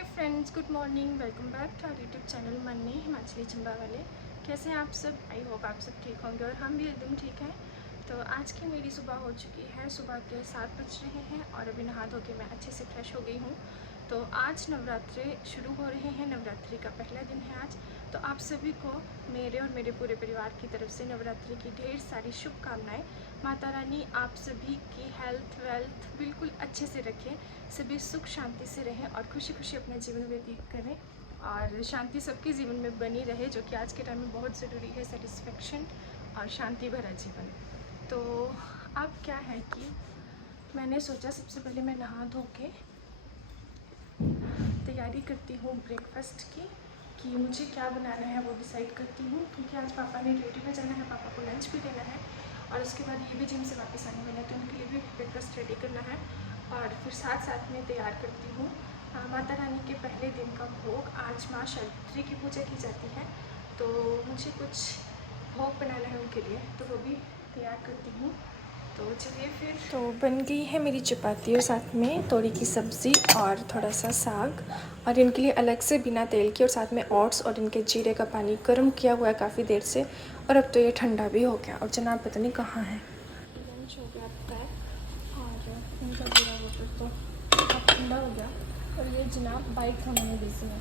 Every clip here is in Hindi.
Friends, good morning. Welcome back to our YouTube channel Manni Himachali Chamba वाले। कैसे हैं आप सब? आई होप आप सब ठीक होंगे और हम भी एकदम ठीक हैं। तो आज की मेरी सुबह हो चुकी है, सुबह के 7 बज रहे हैं और अभी नहा धो के मैं अच्छे से फ्रेश हो गई हूँ। तो आज नवरात्रे शुरू हो रहे हैं, नवरात्रि का पहला दिन है आज। तो आप सभी को मेरे और मेरे पूरे परिवार की तरफ से नवरात्रि की ढेर सारी शुभकामनाएं। माता रानी आप सभी की हेल्थ वेल्थ बिल्कुल अच्छे से रखें, सभी सुख शांति से रहें और खुशी खुशी अपना जीवन व्यतीत करें और शांति सबके जीवन में बनी रहे, जो कि आज के टाइम में बहुत ज़रूरी है। सेटिस्फेक्शन और शांति भरा जीवन। तो अब क्या है कि मैंने सोचा सबसे पहले मैं नहा धो के तैयारी करती हूँ ब्रेकफास्ट की, कि मुझे क्या बनाना है वो डिसाइड करती हूँ, क्योंकि आज पापा ने ड्यूटी पे जाना है, पापा को लंच भी देना है और उसके बाद ये भी जिम से वापस आने वाला है, तो उनके लिए भी ब्रेकफास्ट रेडी करना है। और फिर साथ साथ में तैयार करती हूँ माता रानी के पहले दिन का भोग। आज माँ शैलपुत्री की पूजा की जाती है, तो मुझे कुछ भोग बनाना है उनके लिए, तो वो भी तैयार करती हूँ। तो चलिए फिर। तो बन गई है मेरी चपाती और साथ में तोरी की सब्ज़ी और थोड़ा सा साग, और इनके लिए अलग से बिना तेल के, और साथ में ओट्स और इनके जीरे का पानी गर्म किया हुआ है काफ़ी देर से, और अब तो ये ठंडा भी हो गया और जनाब पता नहीं कहाँ है। लंच हो गया तय और इनका जीरा वाटर तो अब ठंडा हो गया, और ये जनाब बाइक होने में बिजी है।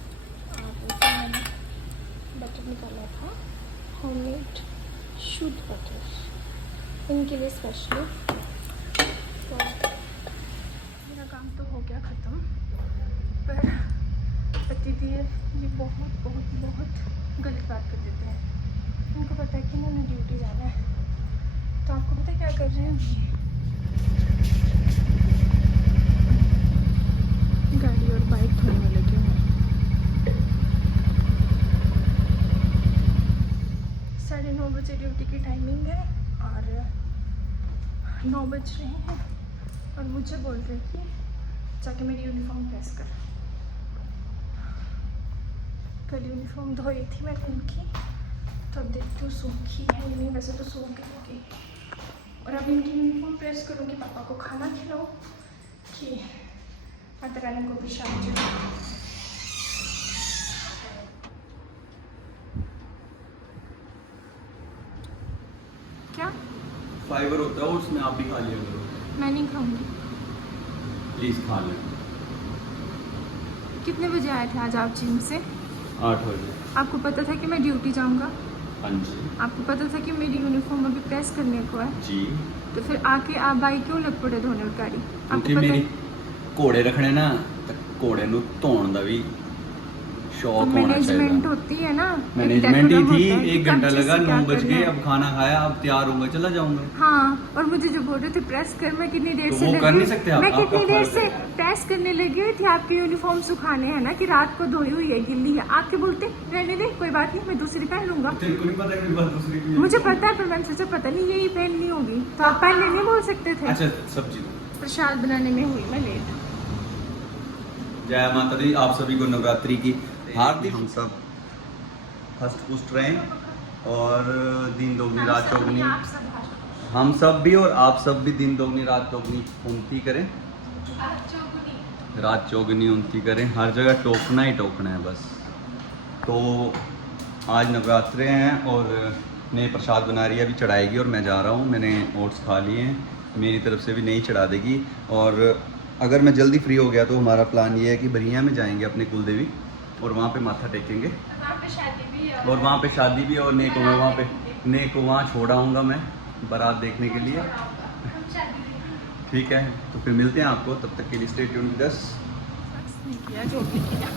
और फिर मैंने बटर निकाला था, होममेड शुद्ध बटर इनके लिए स्पेशली। तो मेरा काम तो हो गया ख़त्म, पर पतिदेव ये बहुत बहुत बहुत गलत बात कर देते हैं। उनको पता है कि उन्होंने ड्यूटी जाना है, तो आपको पता है क्या कर रहे हैं? गाड़ी और बाइक धोने में लगे हुए हैं। 9:30 बजे ड्यूटी की टाइमिंग है और 9 बज रहे हैं, और मुझे बोल रहे कि जाके मेरी यूनिफॉर्म प्रेस कर। कल यूनिफॉर्म धोई थी मैंने इनकी, तो अब देखती हूँ सूखी है नहीं, वैसे तो सूख गई होगी। और अब इनकी यूनिफॉर्म प्रेस करूँगी, पापा को खाना खिलाऊँ कि माता रानी को प्रसाद चढ़ाऊँ। क्या फाइबर होता है उसमें, आप भी खा लिया करो। मैं नहीं खाऊंगी। प्लीज खा लें। कितने बजे आए थे आज आप जिम से? 8 बजे। आपको पता था कि मैं ड्यूटी जाऊंगा? हाँ जी। आपको पता था कि मेरी यूनिफॉर्म अभी प्रेस करने को है? जी। तो फिर आके आप बाइक क्यों लग पड़े धोने और गाड़ी? क्योंकि मेरी घोड़े रखने ना, घोड़े नु धोने का भी शौक होना चाहिए। मैनेजमेंट होती है ना, मैनेजमेंट ही थी। 1 घंटा लगा, 9 बज गए, अब खाना खाया, अब तैयार होऊंगा, चला जाऊंगा। हाँ, और मुझे जो बोल रहे थे प्रेस कर, मैं कितनी देर तो से वो कर नहीं सकते आप? मैं कितनी देर से प्रेस करने लगी हुई थी आपकी यूनिफॉर्म सुखाने, है ना, कि रात को धोई हुई है, गिल्ली है। आपके बोलते रहने दे, कोई बात नहीं, मैं दूसरी पहन लूंगा। तेरे को नहीं पता कि बात दूसरी की? मुझे पता है, पर मैंने सोचा पता नहीं यही पहननी होगी, तो आप पहले नहीं बोल सकते थे। अच्छा, सब्जी प्रसाद बनाने में हुई मैं लेट। जय माता दी। आप सभी को नवरात्रि की हार्दिक। हम सब हस्त पुष्ट रहें और दिन दोगुनी रात चौगुनी, हम सब भी और आप सब भी दिन दोगुनी रात चौगुनी उन्नति करें, रात चौगुनी उन्नति करें। हर जगह टोकना ही टोकना है बस। तो आज नवरात्रे हैं और नए प्रसाद बना रही है, अभी चढ़ाएगी और मैं जा रहा हूँ। मैंने ओट्स खा लिए हैं, मेरी तरफ से भी नहीं चढ़ा देगी। और अगर मैं जल्दी फ्री हो गया तो हमारा प्लान ये है कि बरिया में जाएंगे अपने कुलदेवी, और वहाँ पे माथा टेकेंगे, और वहाँ पे शादी भी है, और ने को मैं वहाँ पे ने को वहाँ छोड़ आऊँगा मैं बारात देखने के लिए। ठीक है, तो फिर मिलते हैं आपको, तब तक के लिए स्टे ट्यून्ड विद अस। जो भी किया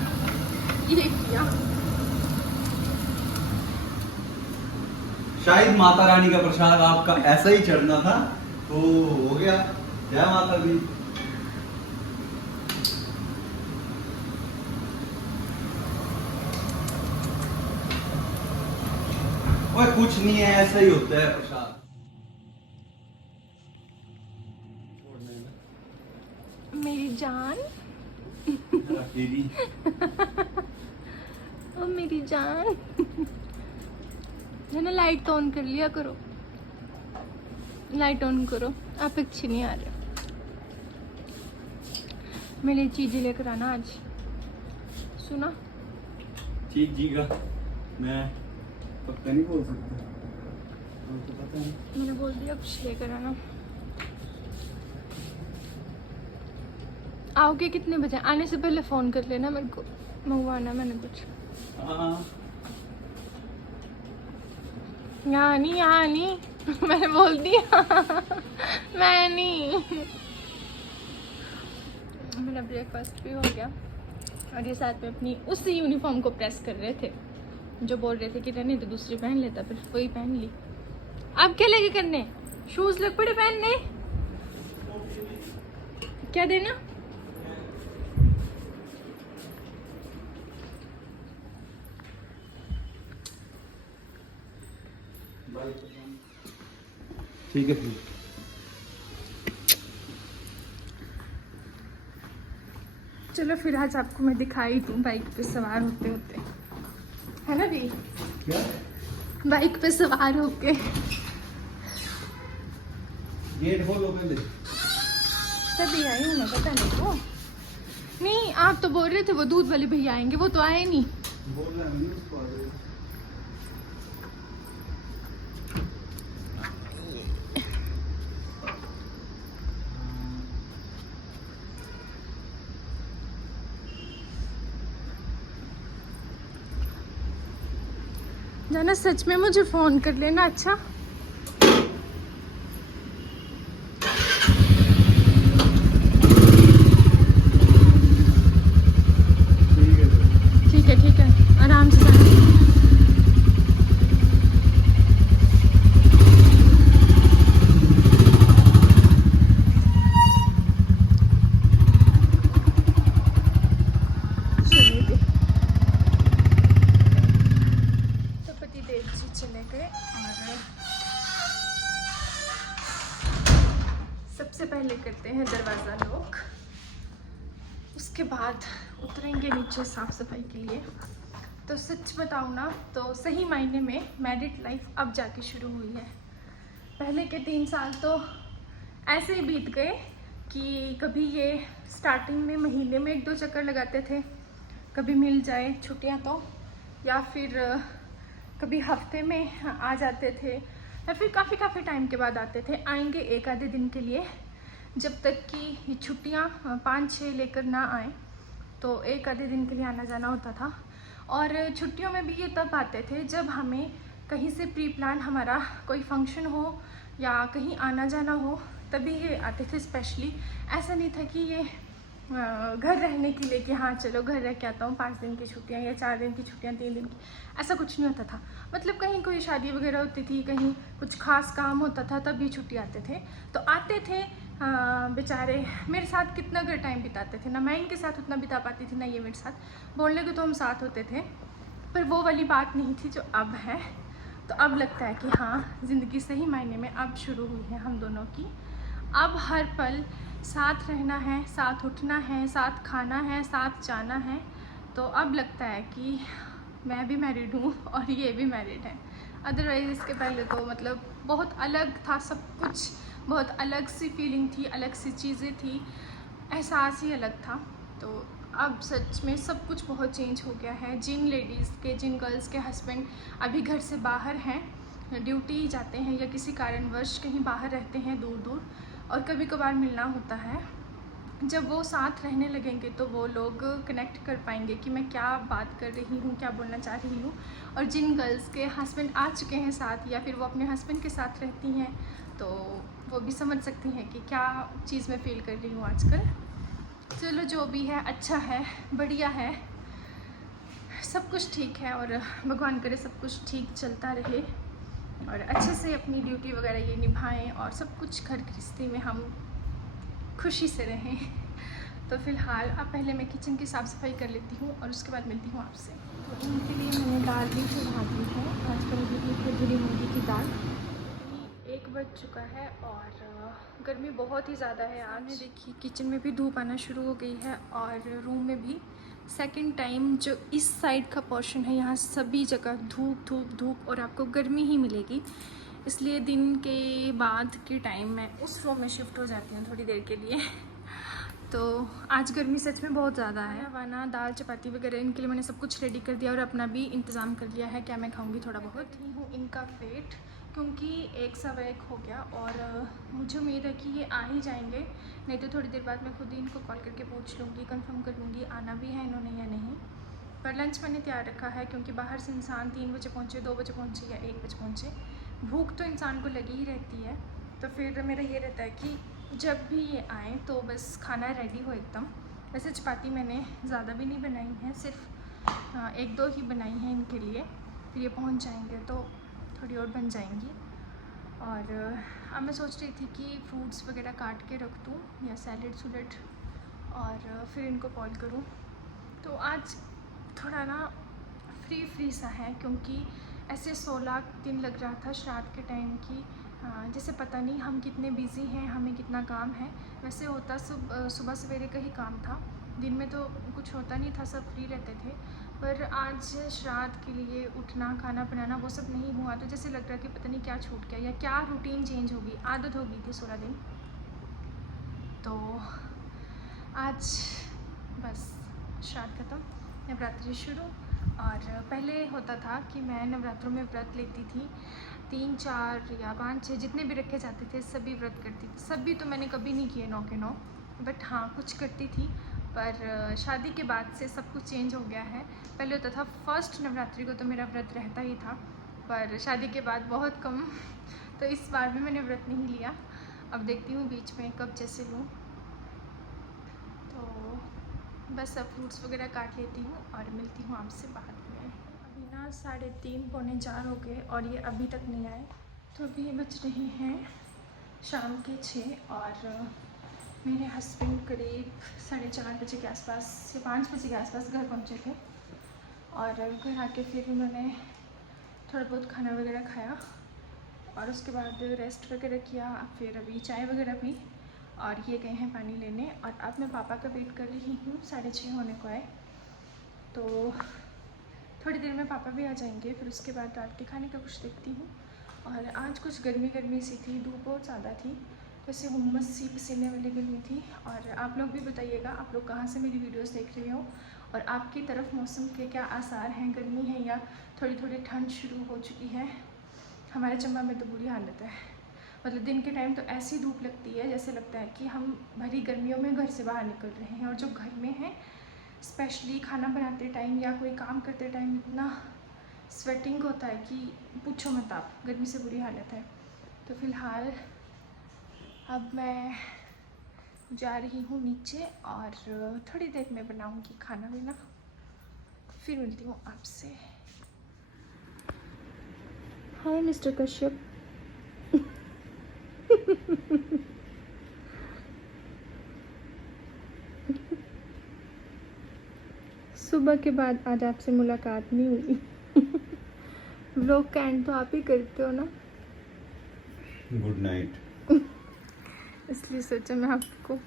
ये किया। शायद माता रानी का प्रसाद आपका ऐसा ही चढ़ना था, तो हो गया। जय माता दी। ओए कुछ नहीं है, ऐसा ही होता है प्रसाद। मेरी जान ओ मेरी जान है ना, लाइट ऑन कर लिया करो, लाइट ऑन करो। आप अच्छी नहीं आ रहे, मेरे लिए चीज़ें लेकर आना आज। सुना चीख जी का मैं पक्का नहीं बोल सकता, तो पता नहीं। मैंने बोल दिया कुछ लेकर आना। आओगे कितने बजे? आने से पहले फ़ोन कर लेना मेरे को, मंगवाना मैंने कुछ। हाँ यहाँ नहीं मैंने बोल दिया मैं नहीं। मेरा ब्रेकफास्ट भी हो गया और ये साथ में अपनी उसी यूनिफॉर्म को प्रेस कर रहे थे जो बोल रहे थे कि रहने तो दूसरी पहन लेता, फिर वही पहन ली। अब क्या लेके करने? शूज लग पड़े पहनने। क्या देना? ठीक है फिर। चलो फिर आज आपको मैं दिखाई दूँ बाइक पे सवार होते होते, है ना भी? क्या? बाइक पे सवार होके। गेट खोलो पहले। तभी आई हूँ मैं, पता नहीं को। नहीं आप तो बोल रहे थे वो दूध वाले भैया आएंगे, वो तो आए नहीं। बोल रहा है उसको आ जाओ। जाना सच में मुझे फोन कर लेना। अच्छा ठीक है आराम से जाना। तो पतिदेव जी चले गए और सबसे पहले करते हैं दरवाज़ा लॉक, उसके बाद उतरेंगे नीचे साफ़ सफाई के लिए। तो सच बताऊँ ना तो सही मायने में मैरिड लाइफ अब जाके शुरू हुई है। पहले के 3 साल तो ऐसे ही बीत गए कि कभी ये स्टार्टिंग में महीने में 1-2 चक्कर लगाते थे, कभी मिल जाए छुट्टियाँ तो, या फिर कभी हफ्ते में आ जाते थे, या फिर काफ़ी टाइम के बाद आते थे। आएंगे 1 आधे दिन के लिए, जब तक कि ये छुट्टियाँ 5-6 लेकर ना आए तो 1 आधे दिन के लिए आना जाना होता था। और छुट्टियों में भी ये तब आते थे जब हमें कहीं से प्री प्लान हमारा कोई फंक्शन हो या कहीं आना जाना हो, तभी ये आते थे स्पेशली। ऐसा नहीं था कि ये घर रहने के लिए कि हाँ चलो घर रह के आता हूँ 5 दिन की छुट्टियाँ या 4 दिन की छुट्टियाँ 3 दिन की, ऐसा कुछ नहीं होता था। मतलब कहीं कोई शादी वगैरह होती थी, कहीं कुछ खास काम होता था, तब भी छुट्टी आते थे। तो आते थे बेचारे, मेरे साथ कितना घर टाइम बिताते थे ना, मैं इनके साथ उतना बिता पाती थी ना ये मेरे साथ। बोलने को तो हम साथ होते थे पर वो वाली बात नहीं थी जो अब है। तो अब लगता है कि हाँ ज़िंदगी सही मायने में अब शुरू हुई है हम दोनों की। अब हर पल साथ रहना है, साथ उठना है, साथ खाना है, साथ जाना है। तो अब लगता है कि मैं भी मैरिड हूँ और ये भी मैरिड है। अदरवाइज़ इसके पहले तो मतलब बहुत अलग था सब कुछ, बहुत अलग सी फीलिंग थी, अलग सी चीज़ें थी, एहसास ही अलग था। तो अब सच में सब कुछ बहुत चेंज हो गया है। जिन लेडीज़ के, जिन गर्ल्स के हस्बैंड अभी घर से बाहर हैं, ड्यूटी जाते हैं या किसी कारणवश कहीं बाहर रहते हैं दूर दूर, और कभी कभार मिलना होता है, जब वो साथ रहने लगेंगे तो वो लोग कनेक्ट कर पाएंगे कि मैं क्या बात कर रही हूँ, क्या बोलना चाह रही हूँ। और जिन गर्ल्स के हस्बैंड आ चुके हैं साथ, या फिर वो अपने हस्बैंड के साथ रहती हैं, तो वो भी समझ सकती हैं कि क्या चीज़ मैं फ़ील कर रही हूँ आजकल। चलो जो भी है अच्छा है, बढ़िया है, सब कुछ ठीक है और भगवान करे सब कुछ ठीक चलता रहे और अच्छे से अपनी ड्यूटी वगैरह ये निभाएं और सब कुछ घर गृहस्थी में हम खुशी से रहें। तो फ़िलहाल अब पहले मैं किचन की साफ़ सफाई कर लेती हूँ और उसके बाद मिलती हूँ आपसे। तो इनके लिए मैंने दाल भी चढ़ा दी है। आजकल है धुली मूंगी की दाल। 1 बज चुका है और गर्मी बहुत ही ज़्यादा है आज। मैंने देखी किचन में भी धूप आना शुरू हो गई है और रूम में भी सेकंड टाइम जो इस साइड का पोर्शन है यहाँ सभी जगह धूप धूप धूप और आपको गर्मी ही मिलेगी। इसलिए दिन के बाद के टाइम मैं उस रूम में शिफ्ट हो जाती हूँ थोड़ी देर के लिए। तो आज गर्मी सच में बहुत ज़्यादा है। वाना दाल चपाती वगैरह इनके लिए मैंने सब कुछ रेडी कर दिया और अपना भी इंतज़ाम कर लिया है क्या मैं खाऊंगी थोड़ा बहुत ही हूँ इनका वेट, क्योंकि 1-1:15 हो गया और मुझे उम्मीद है कि ये आ ही जाएंगे। नहीं तो थोड़ी देर बाद मैं खुद ही इनको कॉल करके पूछ लूँगी, कंफर्म कर लूँगी आना भी है इन्होंने या नहीं। पर लंच मैंने तैयार रखा है क्योंकि बाहर से इंसान 3 बजे पहुँचे, 2 बजे पहुँचे या 1 बजे पहुँचे, भूख तो इंसान को लगी ही रहती है। तो फिर मेरा ये रहता है कि जब भी ये आएँ तो बस खाना रेडी हो एकदम। वैसे चपाती मैंने ज़्यादा भी नहीं बनाई है, सिर्फ 1-2 ही बनाई हैं इनके लिए। फिर ये पहुँच जाएंगे तो थोड़ी और बन जाएंगी। और अब मैं सोच रही थी कि फ्रूट्स वगैरह काट के रख दूँ या सैलेड और फिर इनको कॉल करूँ। तो आज थोड़ा ना फ्री सा है क्योंकि ऐसे 16 दिन लग रहा था श्राद्ध के टाइम की जैसे पता नहीं हम कितने बिज़ी हैं, हमें कितना काम है। वैसे होता सुबह सवेरे का ही काम था, दिन में तो कुछ होता नहीं था, सब फ्री रहते थे। पर आज श्राद्ध के लिए उठना, खाना बनाना वो सब नहीं हुआ, तो जैसे लग रहा कि पता नहीं क्या छूट गया या क्या रूटीन चेंज होगी, आदत हो गई थी 16 दिन। तो आज बस श्राद्ध ख़त्म, नवरात्रि शुरू। और पहले होता था कि मैं नवरात्रों में व्रत लेती थी, 3, 4 या 5, 6 जितने भी रखे जाते थे सभी व्रत करती थी। सभी तो मैंने कभी नहीं किए 9 के 9, बट हाँ कुछ करती थी। पर शादी के बाद से सब कुछ चेंज हो गया है। पहले होता था फर्स्ट नवरात्रि को तो मेरा व्रत रहता ही था, पर शादी के बाद बहुत कम। तो इस बार भी मैंने व्रत नहीं लिया, अब देखती हूँ बीच में कब जैसे लूँ। तो बस अब फ्रूट्स वगैरह काट लेती हूँ और मिलती हूँ आपसे बाद में। अभी ना 3:30 पौने 4 हो गए और ये अभी तक नहीं आए। तो अभी ये बज रहे हैं शाम के 6 और मेरे हस्बैंड करीब 4:30 बजे के आसपास या 5 बजे के आसपास घर पहुँचे थे। और घर आके फिर उन्होंने थोड़ा बहुत खाना वगैरह खाया और उसके बाद रेस्ट वगैरह किया। फिर अभी चाय वगैरह पी और ये गए हैं पानी लेने। और अब मैं पापा का वेट कर रही हूँ, 6:30 होने को आए। तो थोड़ी देर में पापा भी आ जाएंगे, फिर उसके बाद रात के खाने का कुछ देखती हूँ। और आज कुछ गर्मी सी थी, धूप बहुत ज़्यादा थी, तो ऐसे हुम्मस सी पसीने वाली गर्मी थी। और आप लोग भी बताइएगा आप लोग कहाँ से मेरी वीडियोस देख रहे हो और आपकी तरफ मौसम के क्या आसार हैं, गर्मी है या थोड़ी ठंड शुरू हो चुकी है। हमारे चंबा में तो बुरी हालत है, मतलब दिन के टाइम तो ऐसी धूप लगती है जैसे लगता है कि हम भरी गर्मियों में घर से बाहर निकल रहे हैं। और जो घर में हैं स्पेशली खाना बनाते टाइम या कोई काम करते टाइम इतना स्वेटिंग होता है कि पूछो मत आप, गर्मी से बुरी हालत है। तो फ़िलहाल अब मैं जा रही हूँ नीचे और थोड़ी देर में बनाऊँगी खाना पीना, फिर मिलती हूँ आपसे। हाय मिस्टर कश्यप। सुबह के बाद आज आपसे मुलाकात नहीं हुई। व्लॉग का एंड तो आप ही करते हो ना। Good night. इसलिए सोचा मैं आपको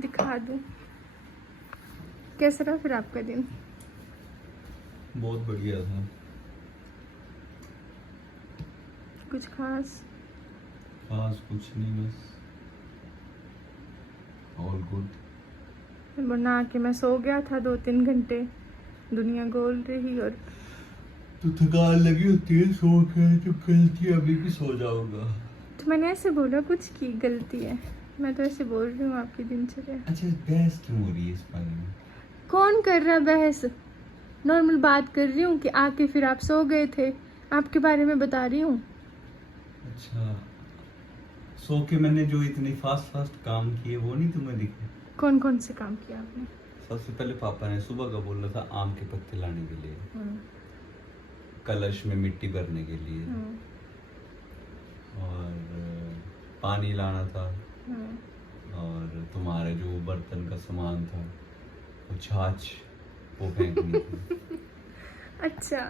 दिखा दूँ। कैसा रहा फिर आपका दिन? बहुत बढ़िया था। कुछ खास कुछ नहीं, बस ऑल गुड। बना के मैं सो गया था 2-3 घंटे, दुनिया गोल रही। और तो थकान लगी होती है, सो के तो गलती अभी भी सो जाऊंगा। तो मैंने ऐसे बोला कुछ की गलती है, मैं तो ऐसे बोल रही हूँ आपकी दिनचर्या। अच्छा, बहस क्यों हो रही है इस बारे में? कौन कर रहा बहस? नॉर्मल बात कर रही हूँ कि आके फिर आप सो गए थे, आपके बारे में बता रही हूँ। अच्छा, सो के मैंने जो इतने फास्ट काम किए वो नहीं तुम्हें दिखे? कौन से काम किया आपने? सबसे पहले पापा ने सुबह का बोला था आम के पत्ते लाने के लिए, कलश में मिट्टी भरने के लिए, और पानी लाना था, और तुम्हारे जो बर्तन का सामान था वो छाछ वो फेंकनी थी। अच्छा,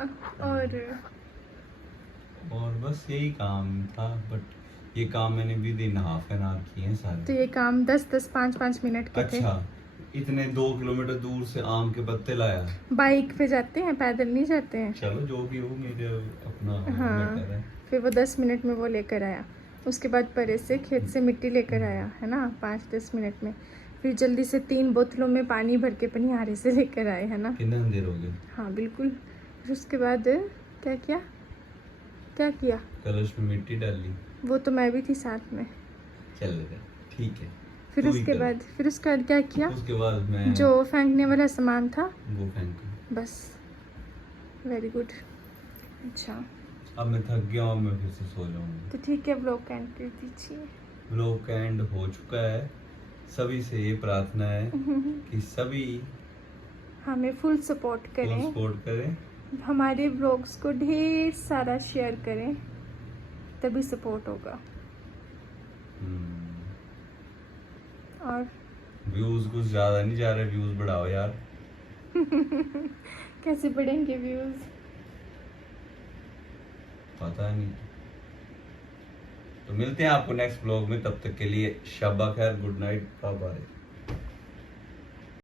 और बस यही काम था, बट ये काम मैंने with in half an hour किए हैं सारे। तो ये काम 10-10, 5-5 मिनट के थे। अच्छा, इतने 2 किलोमीटर दूर से आम के पत्ते लाया। बाइक पे जाते हैं, पैदल नहीं जाते हैं। चलो जो भी हो, मेरे अपना हाँ, मैटर है। फिर वो 10 मिनट में वो लेकर आया। उसके बाद परे से खेत से मिट्टी लेकर आया है ना, 5-10 मिनट में। फिर जल्दी से 3 बोतलों में पानी भर के पनिहारे से लेकर आए, है ना। कितना देर हो गया? हाँ बिल्कुल। फिर उसके बाद क्या किया, क्या किया? कलश में मिट्टी डाली। वो तो मैं भी थी साथ में। चल ठीक है। फिर उसके बाद क्या किया? उसके बाद मैं जो फेंकने वाला सामान था वो फेंका। बस। Very good. अच्छा अब मैं थक गया हूँ, मैं फिर से सो जाऊंगा। तो ठीक है, ब्लॉग का एंड कर दीजिए। ब्लॉग का एंड हो चुका है। सभी से ये प्रार्थना है कि सभी हमें फुल सपोर्ट करें, हमारे ब्लॉग्स को ढेर सारा शेयर करें, तभी सपोर्ट होगा। और व्यूज कुछ ज्यादा नहीं जा रहे, व्यूज बढ़ाओ यार। कैसे बढ़ेंगे व्यूज? पता नहीं। तो मिलते हैं आपको नेक्स्ट ब्लॉग में, तब तक के लिए शब्बा खैर, गुड नाइट, बाय बाय।